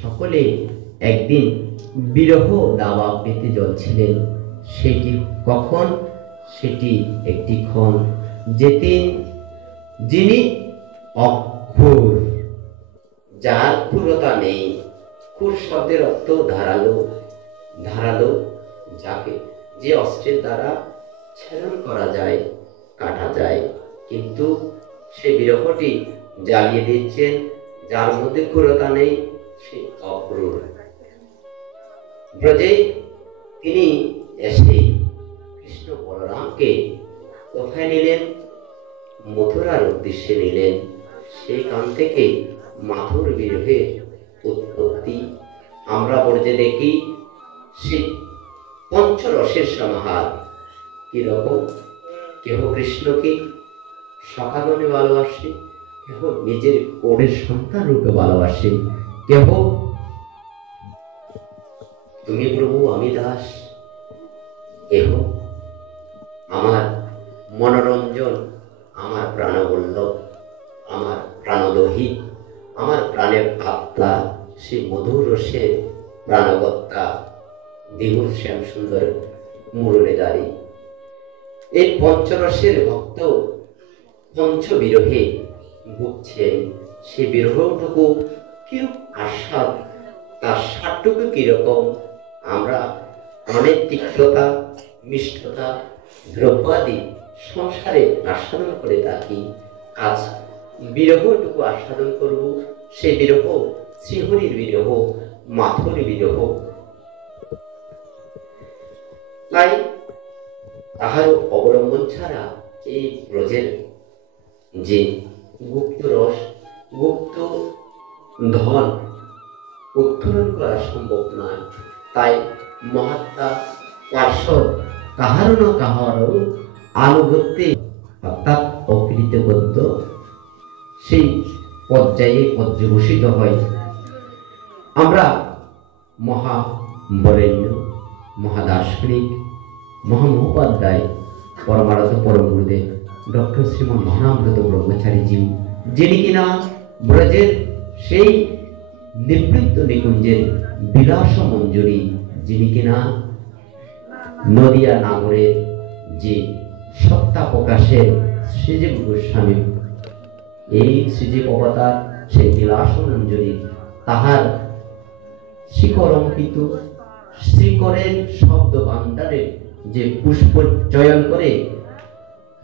সকলে একদিন বিরহ দাবা পেতে জ্বলছিলেন। সেটি কখন? সেটি একটি ক্ষণ যেদিন যিনি অক্ষর, যার ক্ষুরতা নেই, ক্ষুর শব্দের অর্থ ধারালো, ধারালো, যাকে যে অস্ত্রের দ্বারা ছেদন করা যায়, কাটা যায়, কিন্তু সে বিরহটি জ্বালিয়ে দিচ্ছেন যার মধ্যে ক্ষুরতা নেই, সে অক্রূর। ব্রজে তিনি এসে কৃষ্ণ বলরামকে কোথায় নিলেন? মথুরার উদ্দেশ্যে নিলেন। সেখান থেকে মাথুর বিরহের উৎপত্তি। আমরা ব্রজে দেখি সে পঞ্চরসের সমাহার। কিরকম? কেহ কৃষ্ণকে সখাগণে ভালোবাসে, কেহ নিজের কোলের সন্তান রূপে ভালোবাসে, কেহ তুমি প্রভু আমি দাস, কেহ আমার মনোরঞ্জন, আমার প্রাণবল্লভ, আমার প্রাণদহী, আমার প্রাণের আত্মা, সে মধুর রসে প্রাণবত্তা দ্বিগুণ শ্যাম সুন্দর মুরলীধারী। এই পঞ্চরসের ভক্ত পঞ্চবিরহে ভুগছেন। সে বিরহটুকু কিরূপ আস্বাদ, তার স্বাদটুকু কিরকম? আমরা অনেক তিক্ততা, মিষ্টতা, দ্রব্যাদি সংসারে আস্বাদন করে থাকি। আজ বিরহটুকু আস্বাদন করব। সে বিরহ শ্রীহরির বিরহ, মাথুর বিরহ। তাই তাহারও অবলম্বন ছাড়া এই ব্রজের যে গুপ্ত রস, গুপ্ত ধন উত্তোলন করা সম্ভব নয়। তাই মহাত্মা পার্শ্বদ কাহারও না কাহারও আনুগত্যে অর্থাৎ অকৃত গদ্য সেই পর্যায়ে পর্যবসিত হয়। আমরা মহাবরেণ্য, মহাদার্শনিক, মহামহোপাধ্যায় পরমারাধ্য পরম গুরুদেব ডক্টর শ্রীমন মহানামব্রত ব্রহ্মচারীজি, যিনি কিনা ব্রজের সেই নিবৃত্ত নিকুঞ্জের বিলাস মঞ্জুরি, যিনি কিনা নদিয়া নাগরের যে সত্তা প্রকাশের শ্রীজীব গোস্বামী, এই শ্রীজীব অবতার সেই বিলাস মঞ্জুরি তাহার শিকর অঙ্কিত শ্রীকরের শব্দ ভাণ্ডারে যে পুষ্প চয়ন করে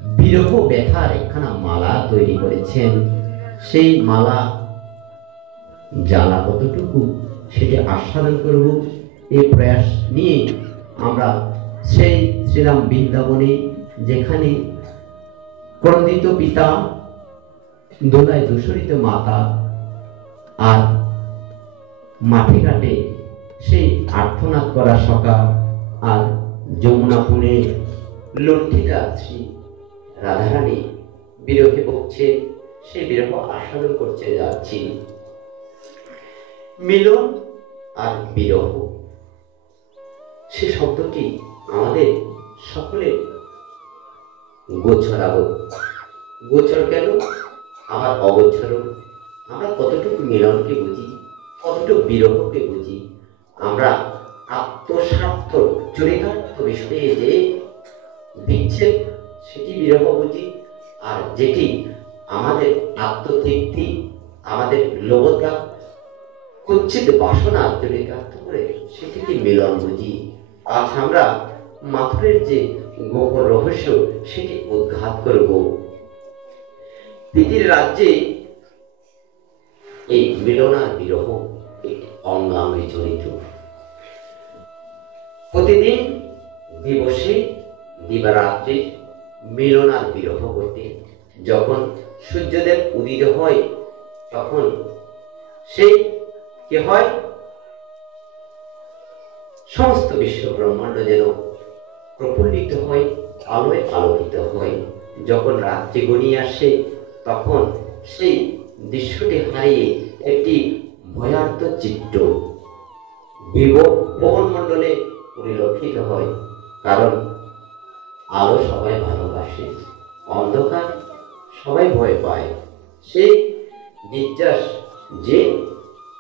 বিরহ ব্যথার একখানা মালা তৈরি করেছেন। সেই মালা জ্বালা কতটুকু সেটি আস্বাদন করব, এই প্রয়াস নিয়ে আমরা সেই শ্রীরাম বৃন্দাবনে, যেখানে ক্রন্দিত পিতা, দোলায় দূষরিত মাতা, আর মাঠে ঘাটে সেই আর্তনাদ করা সকা, আর যমুনা পুনে লুণ্ঠিতা শ্রী রাধারানী বিরহে বকছে, সেই বিরহ আস্বাদন করতে যাচ্ছি। মিলন আর বিরহ, সে শব্দটি আমাদের সকলে গোচর। গোচর কেন? আবার অগোচর। আমরা কতটুকু মিলনকে বুঝি, কতটুকু বিরহকে বুঝি? আমরা আত্মস্বার্থ চরিতার্থ বিষয়ে যে বিচ্ছেদ, সেটি বিরহ বুঝি। আর যেটি আমাদের আত্মতৃপ্তি, আমাদের লোভতা, কুচ্ছিত বাসনা চরিতার্থ করে, সেটিকে মিলন বুঝি। আজ আমরা মাথুরের যে গোপন রহস্য, সেটি উদ্ঘাত করব। পৃথিবীর রাজ্যে এই মিলন আর বিরহ একটি অঙ্গাঙ্গি জড়িত। প্রতিদিন দিবসে দিবারাত্রে মিলন আর বিরহ করতে, যখন সূর্যদেব উদিত হয় তখন সেই কি হয়? সমস্ত বিশ্ব ব্রহ্মাণ্ড যেন প্রফুল্লিত হয়, আলোয় আলোকিত হয়। যখন রাত্রি গড়িয়ে আসে তখন সেই দৃশ্যটি হারিয়ে একটি ভয়ার্ত চিত্র ভুবনমণ্ডলে পরিলক্ষিত হয়। কারণ আলো সবাই ভালোবাসে, অন্ধকার সবাই ভয় পায়। সেই নির্যাস যে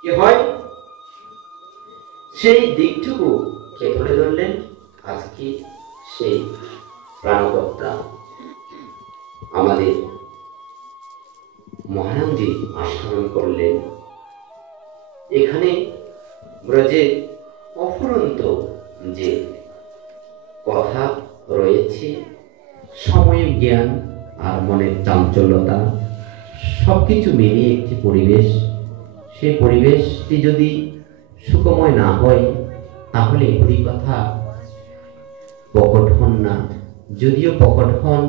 কি হয়? সেই দিকটুকু কে তুলে ধরলেন? আজকে সেই প্রাণকর্তা আমাদের মহারাজজি আস্বাদন করলেন। এখানে ব্রজের অফুরন্ত যে কথা রয়েছে, সাময়িক জ্ঞান আর মনের চাঞ্চল্যতা সবকিছু মিলিয়ে একটি পরিবেশ, সেই পরিবেশটি যদি সুখময় না হয় তাহলে হরিকথা প্রকট হন না। যদিও প্রকট হন,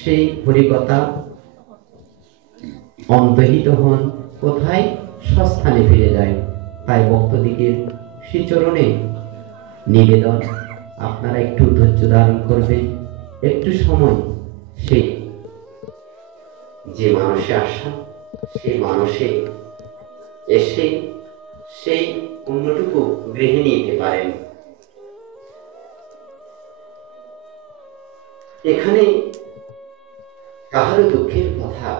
সেই হরিকথা অন্তহিত হন কোথায়? স্বস্থানে ফিরে যায়। তাই ভক্তদিগের শ্রীচরণে নিবেদন, আপনারা একটু ধৈর্য ধারণ করবেন, একটু সময় সেই যে মানুষে আসা, সেই মানুষে এসে সেই পুণ্যটুকু গৃহে নিতে পারেন। এখানে কাহারও দুঃখের কথা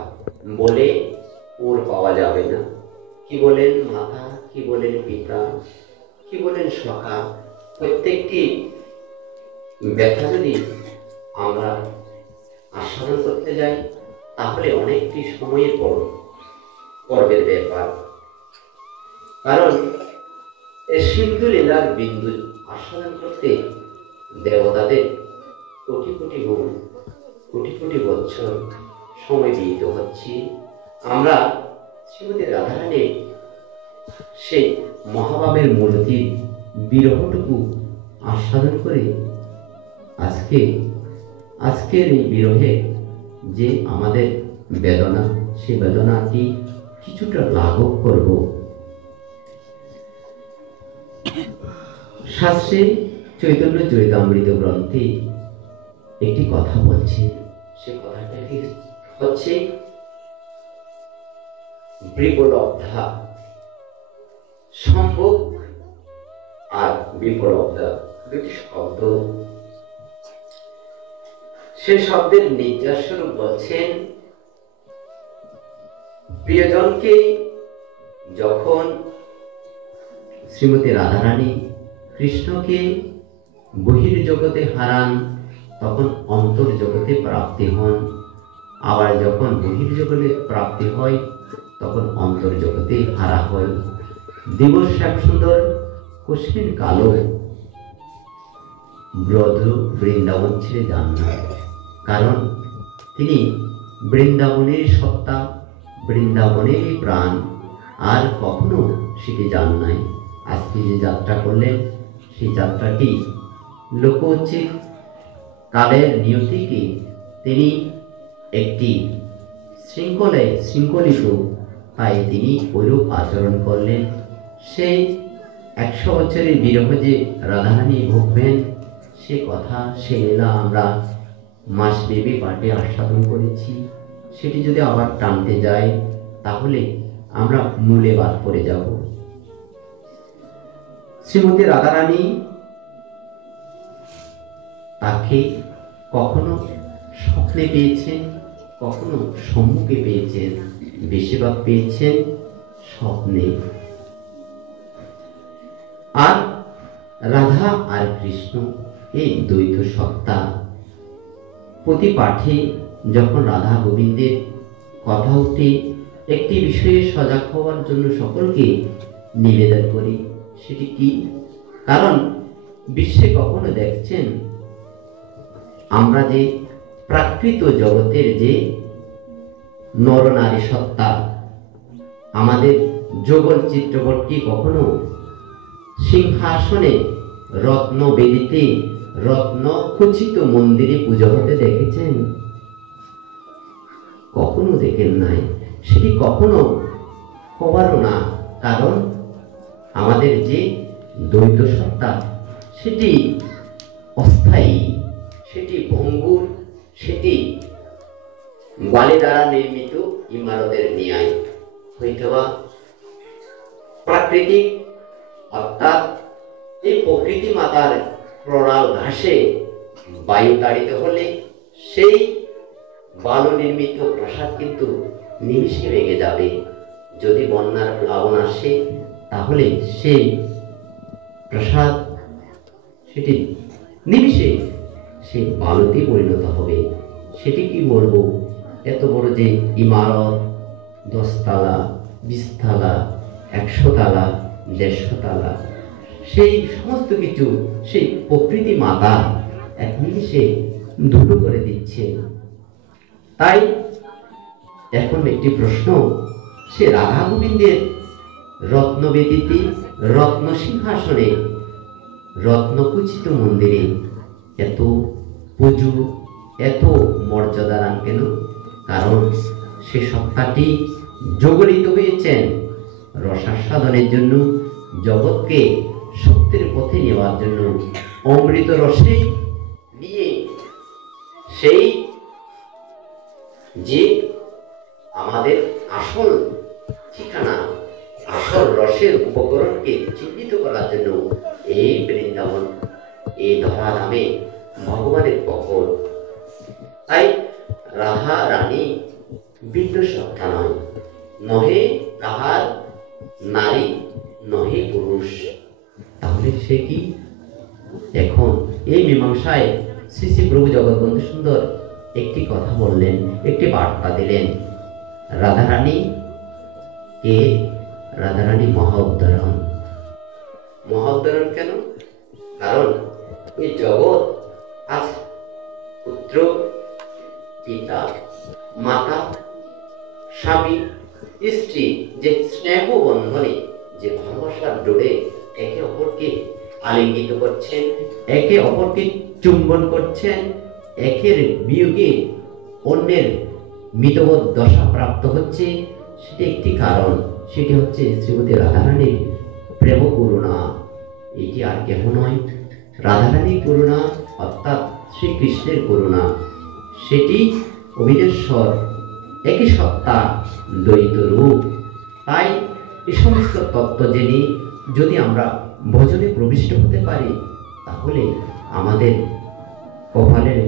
বলে ওর পাওয়া যাবে না। কি বলেন মাতা, কি বলেন পিতা, কি বলেন সখা, প্রত্যেকটি ব্যথা যদি আমরা আস্বাদন করতে যাই তাহলে অনেকটি সময়ের পর্বের ব্যাপার। কারণ এই সিন্ধু লীলার বিন্দু আস্বাদন করতে দেবতাদের কোটি কোটি গুণ, কোটি কোটি বছর সময় বিহিত হচ্ছে। আমরা শ্রীমতী রাধারানীর সেই মহাভাবের মূর্তির বিরহটুকু আস্বাদন করে আজকের এই বিরহে যে আমাদের বেদনা, সে বেদনাটি কিছুটা লাঘব করব। শাস্ত্রে চৈতন্য চরিতামৃত গ্রন্থে একটি কথা বলছে, সে কথাটা হচ্ছে বিপলব্ধা। সম্ভোগ আর বিপলব্ধা দুটি শব্দ। সে শব্দের নির্যাস স্বরূপ বলছেন, প্রিয়জনকে যখন শ্রীমতী রাধারানী কৃষ্ণকে বহির্জগতে হারান তখন অন্তর্জগতে প্রাপ্তি হন, আবার যখন বহির্জগতে প্রাপ্তি হয় তখন অন্তর্জগতে হারা হয়। দিবস শ্যাম সুন্দর কোশ্চিন কালো ব্রজ বৃন্দাবন ছেড়ে যান না, কারণ তিনি বৃন্দাবনের সত্তা, বৃন্দাবনেরই প্রাণ, আর কখনো সেটি যান নাই। আজকে যে যাত্রা করলেন সেই যাত্রাটি লোকোচিত কালের নিয়তিকে তিনি একটি শৃঙ্খলিত, তাই তিনি ঐরূপ আচরণ করলেন। সেই 100 বছরের বিরহ যে রাধারানী ভুগবেন সে কথা, সে লীলা আমরা মাসব্যাপী পাঠে আস্বাদন করেছি। সেটি যদি আবার টানতে যাই তাহলে আমরা মূলে বাদ পড়ে যাব। শ্রীমতী রাধারানী তাকে কখনো স্বপ্নে পেয়েছেন, কখনো সম্মুখে পেয়েছেন, বেশিরভাগ পেয়েছেন স্বপ্নে। আর রাধা আর কৃষ্ণ এই দ্বৈত সত্তা। প্রতি পাঠে যখন রাধা গোবিন্দের কথা উঠে একটি বিষয়ে সজাগ হওয়ার জন্য সকলকে নিবেদন করি। সেটি কি? কারণ বিশ্বে কখনো দেখছেন আমরা যে প্রাকৃত জগতের যে নরনারী সত্তা, আমাদের যুগল চিত্রপট কি কখনো সিংহাসনে রত্ন বেদিতে রত্ন খচিত মন্দিরে পুজো হতে দেখেছেন? কখনো দেখেন নাই, সেটি কখনো হবারও না। কারণ আমাদের যে দ্বৈত সত্তা সেটি অস্থায়ী, সেটি ভঙ্গুর, সেটি বালি দ্বারা নির্মিত ইমারতের ন্যায়। হয়তোবা প্রাকৃতিক অর্থাৎ এই প্রকৃতি মাতার প্রণাল ঘাসে বায়ু তাড়িত হলে সেই বালু নির্মিত প্রাসাদ কিন্তু নিমিষে ভেঙে যাবে। যদি বন্যার প্লাবন আসে তাহলে সেই প্রসাদ সেটি নিমিষে সে বালুতে পরিণত হবে। সেটি কি বলবো, এত বড় যে ইমারত, 10 তালা, 20 তালা, 100 তালা, 150 তালা, সেই সমস্ত কিছু সেই প্রকৃতি মাতা এক নিমিষে ধুলো করে দিচ্ছে। তাই এখন একটি প্রশ্ন, সে রাধা গোবিন্দের রত্নবেদিতে, রত্ন সিংহাসনে, রত্নকুচিত মন্দিরে এত পুজো, এত মর্যাদা কেন? কারণ সে সত্তাটি জগরিত হয়েছেন রসাস্বাদনের জন্য, জগৎকে সত্যের পথে নেওয়ার জন্য। অমৃত রসে নিয়ে সেই যে আমাদের আসল ঠিকানা, আসল রসের উপকরণকে চিহ্নিত করার জন্য এই বৃন্দাবন, এই ধরা নামে ভগবানের পকর। তাই রাধা রানী ভিন্ন সত্তা নয়, নহে তাহার নারী, নহে পুরুষ। তাহলে সে কি? এখন এই মীমাংসায় শ্রী শ্রী প্রভু জগৎবন্ধু সুন্দর একটি কথা বললেন, একটি বার্তা দিলেন। রাধারানী কে? রাধারানী মহা উদ্ধরণ। মহা উদ্ধরণ কেন? কারণ এই জগৎ আজ পুত্র, পিতা, মাতা, স্বামী, স্ত্রী যে স্নেহ বন্ধনে, যে ভালোবাসার ডোরে একে অপরকে আলিঙ্গিত করছেন, একে অপরকে চুম্বন করছেন, একের বিয়োগে অন্যের মৃতবোধ দশা প্রাপ্ত হচ্ছে, সেটি একটি কারণ। সেটি হচ্ছে শ্রীমতী রাধারানীর প্রেম করুণা। এটি আর কেহ নয়, রাধারানীর করুণা অর্থাৎ শ্রীকৃষ্ণের করুণা। সেটি অবিনেশ্বর, একই সত্তা, দ্বৈত রূপ। তাই এই সমস্ত তত্ত্ব জেনে যদি আমরা ভজনে প্রবিষ্ট হতে পারি, তাহলে আমাদের কপালের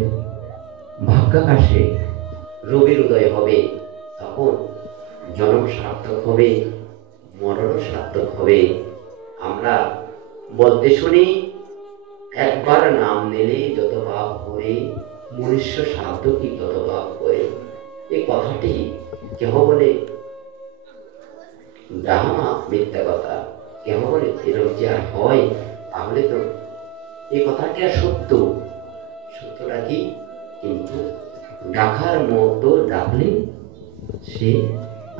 ভাগ্যাকাশে রবির উদয় হবে। তখন জন্ম সার্থক হবে, মরণ সার্থক হবে। আমরা বলতে শুনি, একবার নাম নিলে যত পাপ করে, মনুষ্য সাধ্য কি তত পাপ করে। এই কথাটি কেহ বলে ডাহা মিথ্যা কথা, কেহ বলে এরকম যে আর হয়, তাহলে তো এই কথাটি আর সত্য। সত্যটা কি? কিন্তু ডাকার মতো ডাকলে সে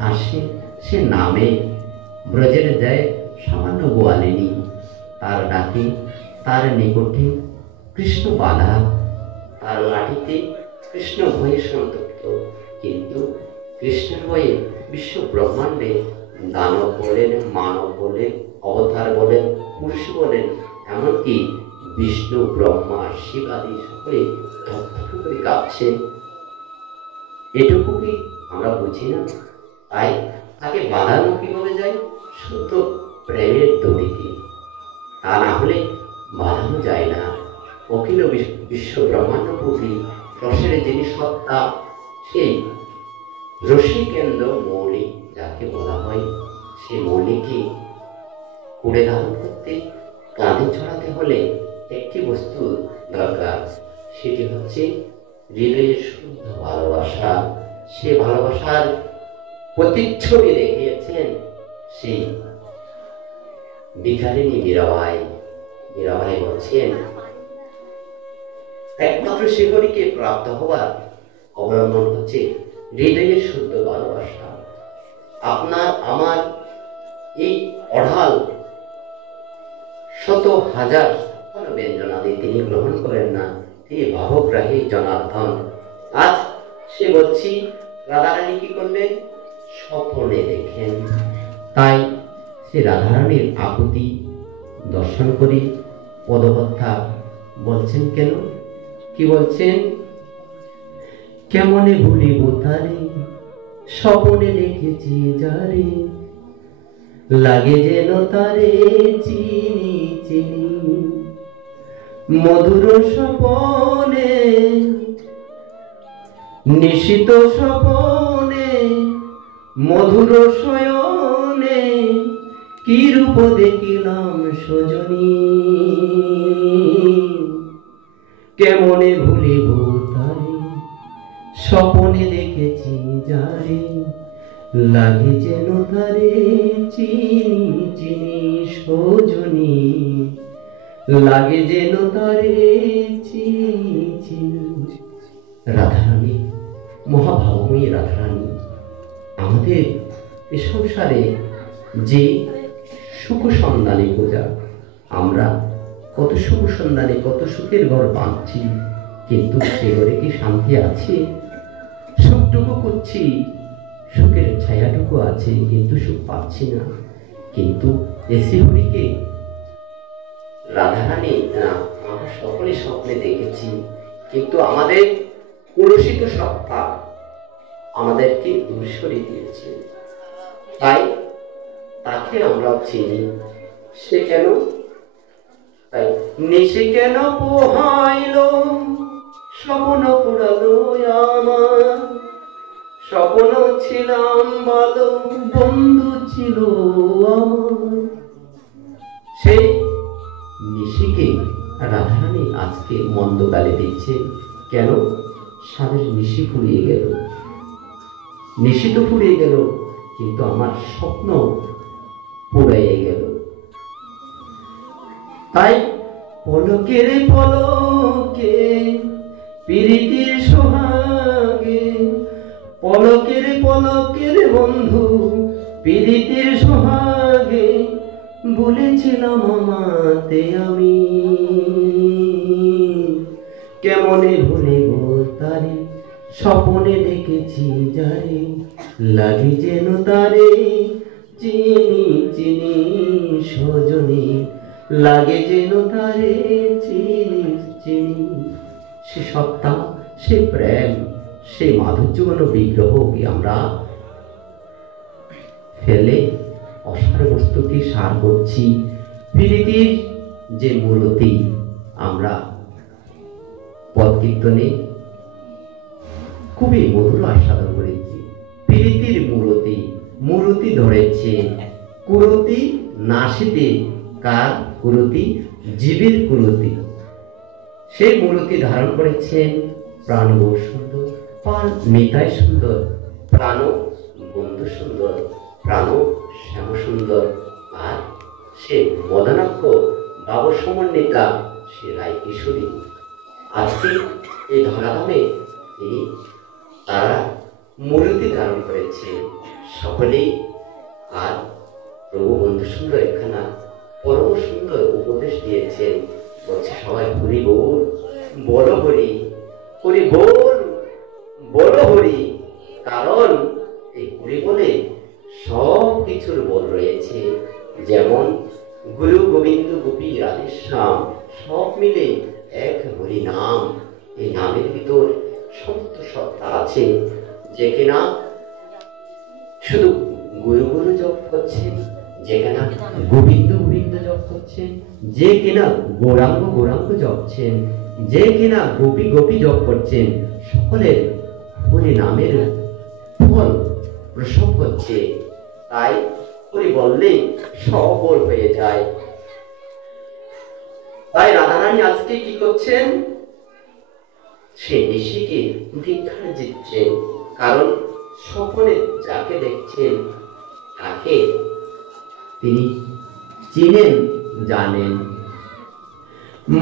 আসে, সে নামে। ব্রজের যায় সামান্য গোয়ালিনী, তার ডাকে, তার নিকটে কৃষ্ণ বাধা, তার লাঠিতে কৃষ্ণ ভয়ে সন্তপ্ত। কিন্তু কৃষ্ণের ভয়ে বিশ্ব ব্রহ্মাণ্ডে দানব বলেন, মানব বলেন, অবতার বলেন, পুরুষ বলেন, এমনকি বিষ্ণু, ব্রহ্মা, শিবাদি সকলে ধপধপ করে কাঁপছে। এটুকু কি আমরা বুঝি না? তাই তাকে বাঁধানো কিভাবে যায়? শুদ্ধ প্রেমের দড়িতে। তা না হলে বাঁধানো যায় না। অখিল বিশ্ব ব্রহ্মাণ্ড পুরী রসের যিনি সত্তা, সেই রসি কেন্দ্র মৌলি যাকে বলা হয়, সেই মৌলিকে কুড়ে ধারণ করতে, কাঁধে ছড়াতে হলে একটি বস্তু দরকার। সেটি হচ্ছে হৃদয়ের শুদ্ধ ভালোবাসা। সে ভালোবাসার প্রতিচ্ছবি দেখিয়েছেন সেই ভিখারিণী মীরাবাই। মীরাবাই বলছেন, একমাত্র শিহরিকে প্রাপ্ত হওয়ার অবলম্বন হচ্ছে হৃদয়ের শুদ্ধ ভালোবাসা। আপনার আমার এই অঢাল শত হাজার ব্যঞ্জনাদি তিনি গ্রহণ করেন না, তিনি ভাবগ্রাহী জনার্দন। আজ সে বলছি, রাধারানী কি করলেন? স্বপ্নে দেখেন। তাই সে রাধারানীর আকুতি দর্শন করি পদকথা বলছেন কেন? কি বলছেন? কেমনে ভুলিব তারে, স্বপ্নে দেখেছি যারে, লাগে যেন তারে চিনি চিনি। মধুর স্বপনে, নিশিত স্বপনে, মধুর শয়নে, কি রূপ দেখিলাম সজনী, কেমনে ভুলিব তারে, স্বপনে দেখেছি যারে, লাগে যেন তারে চিনি চিনি সজনী, লাগে যেন তারে চিনি চিনি। রাধারানী, মহাভাবময়ী রাধারানী আমাদের এ সংসারে যে সুখ সন্ধানে পূজা, আমরা কত সুখ সন্ধানে কত সুখের ঘর বাঁধছি, কিন্তু সে ঘরে কি শান্তি আছে? সুখটুকু করছি, সুখের ছায়াটুকু আছে, কিন্তু সুখ পাচ্ছি না। কিন্তু এসে হরিকে রাধারানী না আমরা সকলে স্বপ্নে দেখেছি, কিন্তু আমাদের কলুষিত সত্তা আমাদেরকে দূর সরিয়ে দিয়েছে। তাই তাকে আমরা চিনি। সে কেন? তাই নিশে কেন পোহাইল, স্বপ্ন পোড়ালো আমার, স্বপ্ন ছিলাম ভালো, বন্ধু ছিল আমার। সেই নিশিকে রাধারানী আজকে মন্দ গালে দিচ্ছে। কেন? স্বামীর নিশি ফুরিয়ে গেল, নিশি তো ফুরিয়ে গেল, কিন্তু আমার স্বপ্ন পুড়াইয়ে গেল। তাই পলকের পলকে প্রীতির সোহাগে, পলকের পলকের বন্ধু প্রীতির সোহাগে, বলেছিলাম আমাতে আমি, কেমনে ভুলে গো তারে, স্বপনে দেখেছি যারে, লাগে যেন তারে চিনি চিনি সজনী, লাগে যেন তারে চিনি চিনি। সে সত্তা, সে প্রেম, সে মাধুর্যঘন বিগ্রহকে আমরা ফেলে অসার বস্তুকে সার করছি। প্রীতির যে মূলতি আমরা পদ কীর্তনে খুবই মধুর আস্বাদন করেছি। প্রীতির মূলতি, মূলতি ধরেছে কুরতি নাশিতে, কার কুরতি? জীবের কুরতি। সেই মূলতি ধারণ করেছেন প্রাণ গো সুন্দর, প্রাণ নিতাই সুন্দর, প্রাণ বন্ধু সুন্দর, প্রাণ শ্যাম সুন্দর, আর সে মদনাক্ষ বাব সমন্বিতা সে রায় কিশোরী। আজকে এই ধরাধামে তিনি তারা মূর্তি ধারণ করেছে সকলেই। আর প্রভু বন্ধু সুন্দর একখানা পরম সুন্দর উপদেশ দিয়েছেন, বলছে সবাই হরি বল, বলো হরি, হরি বল, বলো হরি। কারণ এই হরি বলে সব কিছুর বল রয়েছে। যেমন গুরু গোবিন্দ গোপী রাধেশ্যাম সব মিলে এক হরি নাম। এই নামের ভিতর সমস্ত সত্তা আছে। যে কিনা শুধু গুরু গুরু জপ করছেন, যে কিনা গোবিন্দ গোবিন্দ জপ করছেন, যে কিনা গৌরাঙ্গ গৌরাঙ্গ জপছেন, যে কিনা গোপী গোপী জপ করছেন, সকলের হরি নামের ফল প্রসব হচ্ছে। তাই হরি বললেই সবল হয়ে যায়। তাই রাধারানী আজকে কি করছেন? সে নিশিকে দীক্ষা দিচ্ছেন। কারণ স্বপনে যাকে দেখছেন তাকে তিনি চিনেন, জানেন।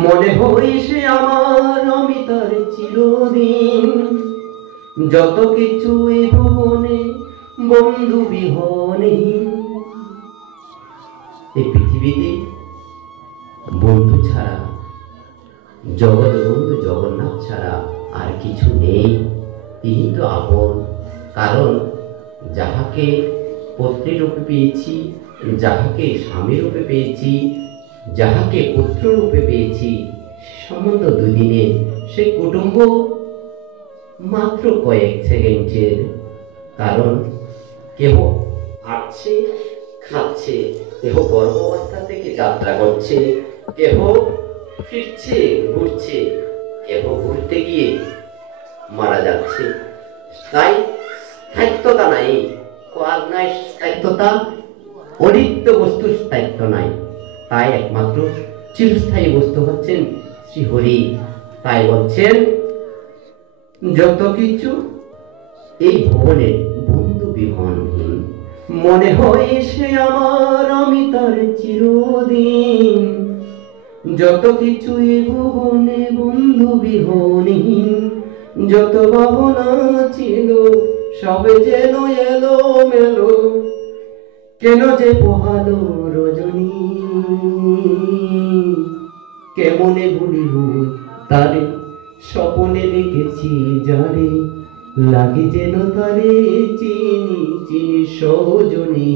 মনে হয় সে আমার অমিতার চিরদিন, যত কিছু এই ভুবনে বন্ধু বিহনহীন। এই পৃথিবীতে বন্ধু ছাড়া, জগৎ বন্ধু জগন্নাথ ছাড়া আর কিছু নেই। তিনি তো আপন। কারণ যাহাকে পত্নী রূপে পেয়েছি, যাহাকে স্বামী রূপে পেয়েছি, যাহাকে পুত্র রূপে পেয়েছি, সম্বন্ধ দুদিনে, সে কুটুম্ব মাত্র কয়েক সেকেন্ডের। কারণ কেহ আসছে, খাচ্ছে, কেহ গর্ভ অবস্থা থেকে যাত্রা করছে, কেহ ফিরছে, ঘুরছে, কেহ ঘুরতে গিয়ে মারা যাচ্ছে। তাই স্থায়িত্বতা নাই, কার নাই স্থায়িত্বতা? অনিত্য বস্তুর স্থায়িত্ব নাই, তাই একমাত্র চিরস্থায়ী বস্তু হচ্ছেন শ্রীহরি। তাই বলছেন যত কিছু এই ভুবনে বন্ধু বিহনহীন, মনে হয় সে আমার আমি তার চিরদিন। যত কিছু এই ভুবনে বন্ধু বিহনহীন, যত ভাবনা ছিল সবে যেন এলো মেলো, কেন যে পোহালো রজনী, কেমনে ভুলিব তারে স্বপনে দেখেছি যারে, লাগে যেন তারে চিনি চিনি সজনী,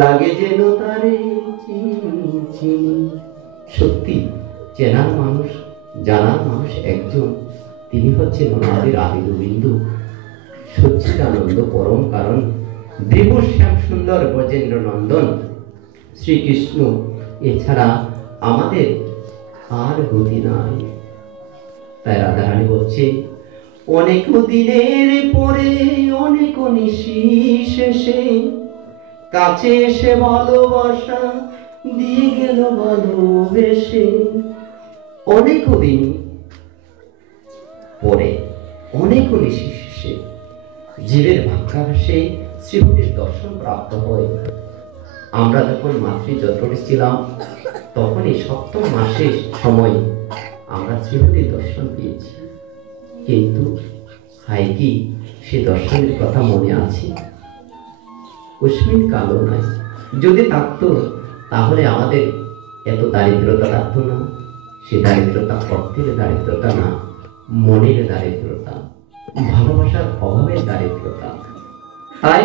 লাগে যেন তারে চিনি চিনি। সত্যি চেনার মানুষ, জানার মানুষ একজন, তিনি হচ্ছেন আমাদের আদি গোবিন্দ, সচ্চিদানন্দ পরম কারণ, বিভূ শ্যাম সুন্দর ব্রজেন্দ্র নন্দন শ্রীকৃষ্ণ। এছাড়া আমাদের আর গতি নাই। তাই রাধারানী বলছে অনেক দিনের পরে অনেক নিশি শেষে, কাছে এসে ভালোবাসা দিয়ে গেল ভালোবেসে। অনেক দিন পরে অনেক নিশি শেষে জীবের ভাগ্যাভাসে শ্রীহরির দর্শন প্রাপ্ত হয়। আমরা যখন মাতৃযন্ত্রে ছিলাম তখন এই সপ্তম মাসের সময় আমরা শ্রীহরির দর্শন পেয়েছি, কিন্তু হায় কি সে দর্শনের কথা মনে আছে? কুস্মিন কালো নাই। যদি থাকতো তাহলে আমাদের এত দারিদ্রতা থাকতো না। সে দারিদ্রতা অর্থের দারিদ্রতা না, মনের দারিদ্রতা, ভালোবাসার অভাবের দারিদ্রতা। তাই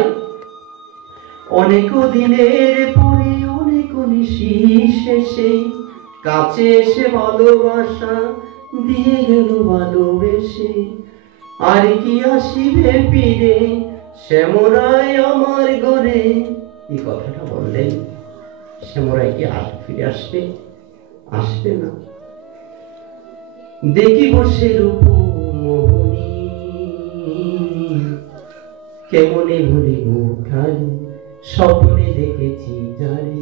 অনেক দিনের পরে অনেক নিশি শেষে, কাছে এসে ভালোবাসা দিয়ে গেল ভালোবেসে। আর কি আসিবে ফিরে শ্যামরায় আমার ঘরে। এই কথাটা বললেন, শ্যামরায় কি আর ফিরে আসবে? আসবে না। দেখিব সে রূপ মোহনী, কেমনে ভুলিব তারে স্বপ্নে দেখেছি যারে,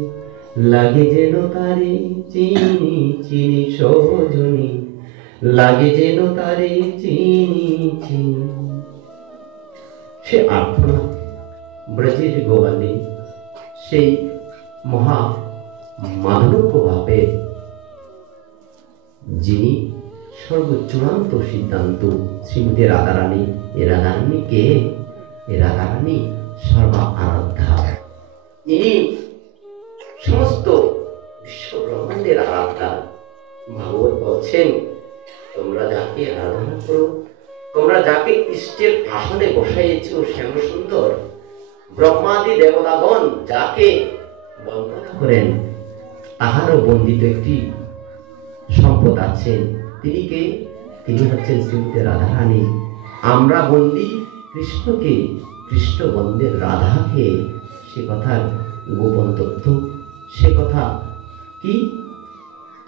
লাগে যেন তারে চিনি চিনি সজনী, লাগে যেন তারে চিনি চিনি। সে আর্থনা ব্রজের গোপালে সেই মহা মাধুর্য ভাবে যিনি সর্বচূড়ান্ত সিদ্ধান্ত শ্রীমতী রাধারানী। এ রাধারানী কে? এ রাধারানী সর্বা আরাধ্যা। ইনি সমস্ত বিশ্ব ব্রহ্মাণ্ডের আরাধ্যা। ভাগবত বলছেন তোমরা যাকে আরাধনা করো, তোমরা যাকে ইষ্টের আসনে বসাইয়েছ শ্যাম সুন্দর, ব্রহ্মাদি দেবতাগণ যাকে বন্দনা করেন, তাহারও বন্দিত একটি সম্পদ আছেন। তিনি কে? তিনি হচ্ছেন শ্রীমতী রাধারানী। আমরা বন্দি কৃষ্ণকে, কৃষ্ণ বন্দের রাধাকে। সে কথার গোপন তথ্য, সে কথা কি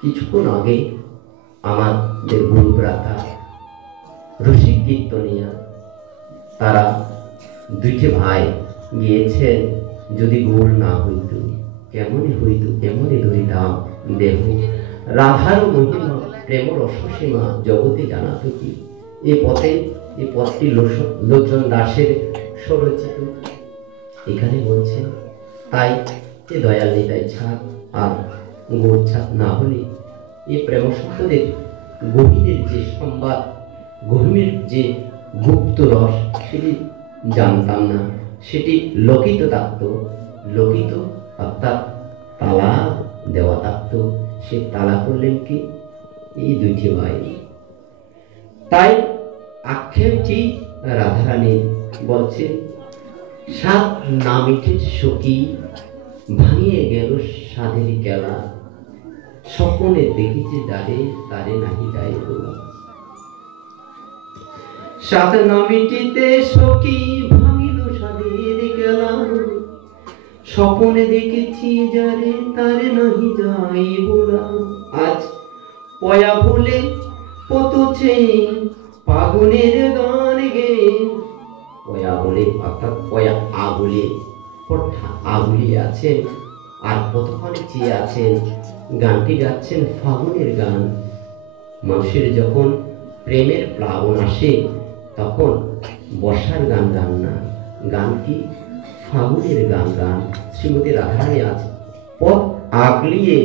কিছুক্ষণ আগে আমাদের গুরুব্রাতা রসিক কীর্তনিয়া তারা দুইটি ভাই গিয়েছেন, যদি গৌর না হইত কেমনে হইত, কেমনে ধরিতাম দেহ। রাধার মহিমা প্রেম রসসীমা জগতে জানাতো কি। এই পথটি লোচন দাসের স্বরচিত। এখানে বলছেন তাই এ দয়াল নিতাই ছাপ আর গোর ছাপ না হলে এই প্রেম সম্পদের গভীরের যে সংবাদ, গভীরের যে গুপ্ত রস, সেটি জানতাম না। সেটি লোকিত থাকতো, লোকিত অর্থাৎ তালা দেওয়া থাকতো। সে তালা করলেন কি? এই দুইটি ভাই। তাই আক্ষেপটি রাধারানী বলছে সাত নামিটের সখী, ভাঙিয়ে গেল সাধের কেলা, স্বপনে দেখেছি দাঁড়ে তারে নাহি যায় বলা। সাত নামিটিতে সখী ভাঙিল সাধের কেলা, স্বপনে দেখেছি যারে তারে নাহি যাই বলা। আজ পয়া ভুলে পতছে ফাগুনের গান গে। পয়া বলে অর্থাৎ পয়া আগুলে আগুলিয়ে আছেন আর কতক্ষণে চেয়ে আছেন। গানটি গাচ্ছেন ফাগুনের গান। মানুষের যখন প্রেমের প্লাবন আসে তখন বর্ষার গান গান না, গানটি ফাগুনের গান গান। শ্রীমতী রাধারানী আছে পথ আগলিয়ে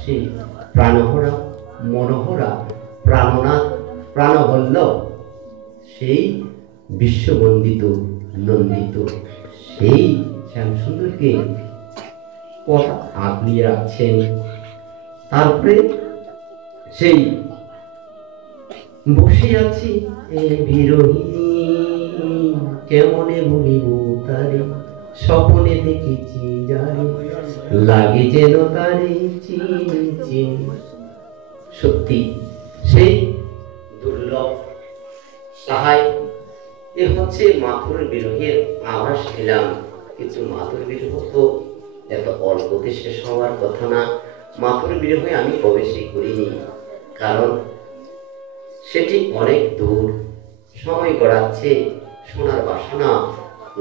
সেই প্রাণহরা মনোহরা প্রাণনাথ প্রাণবল্লভ সেই বিশ্ববন্দিত নন্দিত সেই শ্যামসুন্দরকে পথ আগলিয়ে রাখছেন। তারপরে সেই বসে আছি এ বিরোহিনী কেমনে বলিব তারে, স্বপ্নে দেখেছি যারে লাগে যেন তারে চিন। সত্যি সেই দুর্লভ তাহাই এ হচ্ছে মাথুর বিরহের আভাস পেলাম। কিন্তু মাথুর বিরহ তো এত অল্পতে শেষ হওয়ার কথা না। মাথুর বিরহে আমি প্রবেশই করিনি, কারণ সেটি অনেক দূর, সময় গড়াচ্ছে, শোনার বাসনা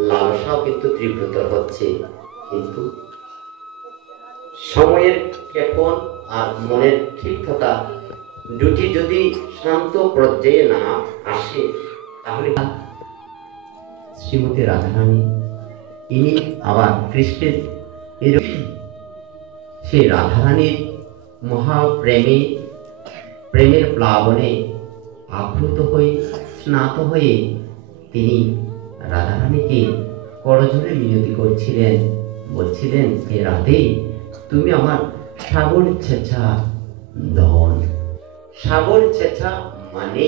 লালসাও কিন্তু তীব্রতর হচ্ছে। কিন্তু সময়ের ক্ষেপণ আর মনের ক্ষিপ্ততা দুটি যদি শান্ত পর্যায়ে না আসে তাহলে শ্রীমতী রাধারানী ইনি আবার কৃষ্ণের সেই রাধারানীর প্রেমের প্লাবনে আপ্লুত হয়ে স্নাত হয়ে তিনি রাধারানীকে করজোড়ে মিনতি করছিলেন, বলছিলেন হে রাধে, তুমি আমার সাগর ছেঁচা ধন। সাগর ছেঁচা মানে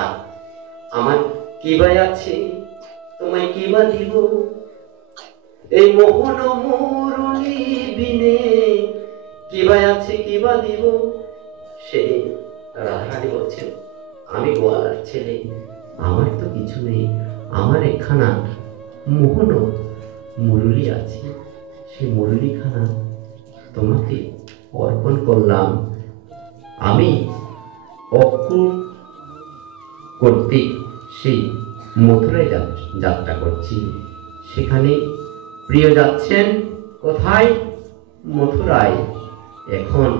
আর আমার কিবা আছে, তোমায় কিবা দিব, এই মোহন মুরলী বিনে কিবা আছে কিবা দিব। সেদিন রাধারানী বলছেন আমি গোয়ালার ছেলে, আমার তো কিছু নেই, আমার একখানা মোহন মুরলী আছে, সেই মুরলীখানা তোমাকে অর্পণ করলাম। আমি অক্রূর কর্তৃক সেই মথুরায় যাত্রা করছি, সেখানে প্রিয় যাচ্ছেন কোথায়? মথুরায়। এখন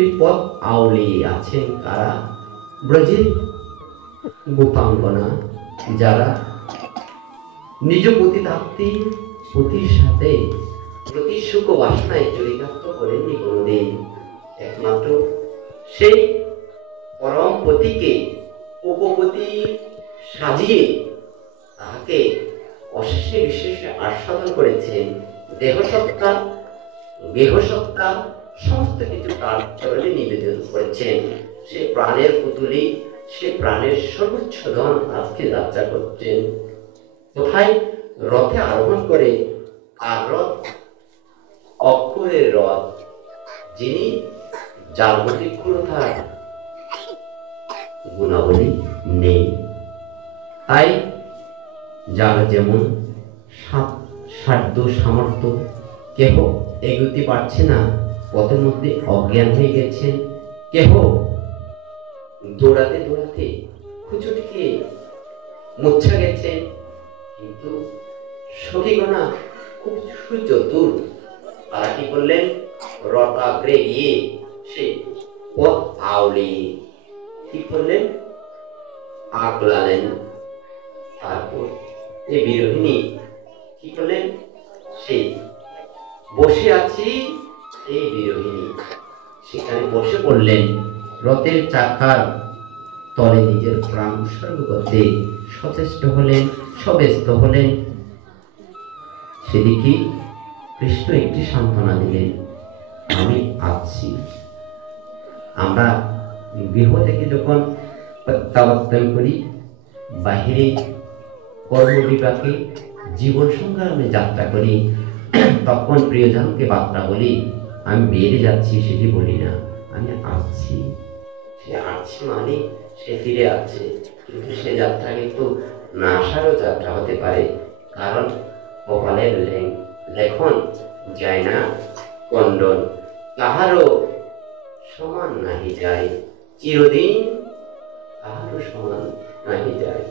এই পথ আউলিয়ে আছেন কারা? ব্রজের গোপাঙ্গনা, যারা নিজ পতিতাত্মী পতির সাথে প্রতি সুখ বাসনায় চরিতার্থ করেননি কোনদিন। একমাত্র সেই পরম পতিকে উপপতি সাজিয়ে তাহাকে অশেষে বিশেষে আস্বাদন করেছেন। দেহসত্তা গেহসত্তা সমস্ত কিছু তার চরণে নিবেদন করেছেন। সে প্রাণের পুতুলি, সে প্রাণের সর্বোচ্চ ধন আজকে যাত্রা করছেন। কোথায়? রথে আরোহণ করে। আর রথ অক্ষরের রথ, যিনি যার মধ্যে কোথায় গুণাবলী নেই। তাই যার যেমন সাধ্য সামর্থ্য, কেহ এগোতে পারছে না, পথের মধ্যে অজ্ঞান হয়ে গেছেন, কেহ দৌড়াতে দৌড়াতে খুচুটকে মূর্ছা গেছেন। কিন্তু সখীগণা খুব সুচতুর, তারা কি করলেন? রথাগ্রে গিয়ে সেই পথ আউলিয়ে কি করলেন? আগলালেন। তারপর এই বিরোহিনী কি করলেন? সেই বসে আছি এই বিরোহিনী সেখানে বসে পড়লেন। রথের চাকার তলে নিজের প্রাণ উৎসর্গ করতে সচেষ্ট হলেন, সব্যস্ত হলেন। সেদিকে কৃষ্ণ একটি সান্ত্বনা দিলেন, আমি আছি। আমরা গৃহ থেকে যখন প্রত্যাবর্তন করি, বাহিরে কর্মবিপাকে জীবন সংগ্রামে যাত্রা করি, তখন প্রিয়জনকে বার্তা বলি আমি বেরিয়ে যাচ্ছি, সেটি বলি না, আমি আসছি। সে আসছে মানে সে ফিরে আসছে, কিন্তু সে যাত্রা কিন্তু না আসারও যাত্রা হতে পারে। কারণ কপালের লেখন যায় না কন্ডন, কাহারও সমান নাহি যায়, চিরদিন কাহারও সমান নাহি যায়।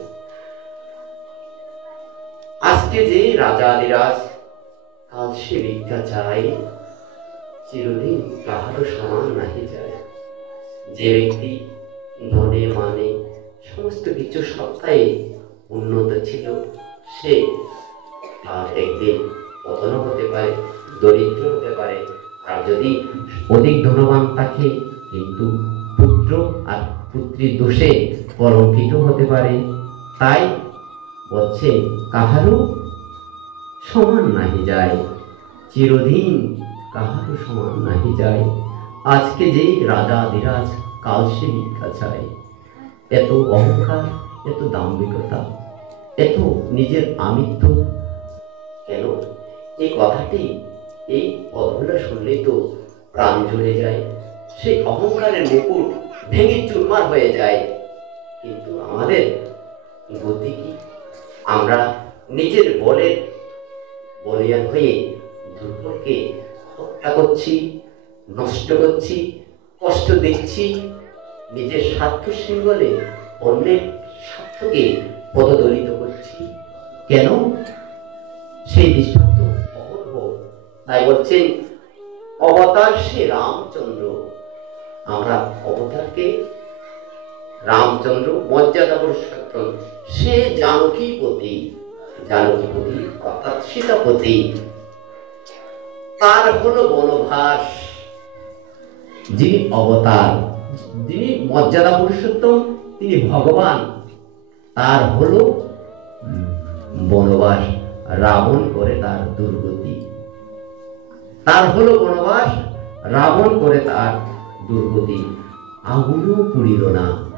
আজকে যে রাজাধিরাজ কাল সে ভিক্ষা চায়, চিরদিন কাহারও সমান নাহি যায়। যে ব্যক্তি ধনে মানে সমস্ত কিছু সত্তায় উন্নত ছিল, সে আর একদিন পতন হতে পারে, দরিদ্র হতে পারে। আর যদি অধিক ধনবান থাকে, কিন্তু পুত্র আর পুত্রীর দোষে কলঙ্কিত হতে পারে। তাই বলছে কাহারও সমান নাহি যায়, চিরদিন কাহারও সমান নাহি যায়। আজকে যে রাজাধিরাজ কাল সে ভিক্ষা চায়। এত অহংকার, এত দাম্ভিকতা, এত নিজের আমিত্ব কেন? এই কথাটি, এই পদগুলো শুনলেই তো প্রাণ জ্বলে যায়। সেই অহংকারের মুকুট ভেঙে চুরমার হয়ে যায়। কিন্তু আমাদের গতি কি? আমরা নিজের বলের বলিয়ান হয়ে দুর্বলকে হত্যা করছি, নষ্ট করছি, কষ্ট দিচ্ছি। নিজের স্বার্থ সিংহলে অন্যের স্বার্থকে পদদলিত করছি। কেন? সেই দৃষ্টান্ত অপূর্ব। তাই বলছেন অবতার সে রামচন্দ্র। আমরা অবতারকে রামচন্দ্র, মর্যাদা পুরুষোত্তম, সে জানকীপতি, জানকীপতি অর্থাৎ সীতাপতি। তার হলো বনবাস। যিনি অবতার, যিনি মর্যাদা পুরুষোত্তম, তিনি ভগবান, তার হলো বনবাস। রাবণ করে তার দুর্গতি। তার হলো বনবাস, রাবণ করে তার দুর্গতি। আগুনও পুড়িল না।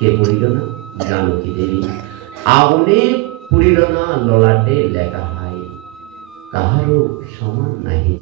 কে পুড়িল না? জানকী দেবী। আগুনে পুড়িল না, ললাটে লেখা হায়, কাহারও সমান নাহি।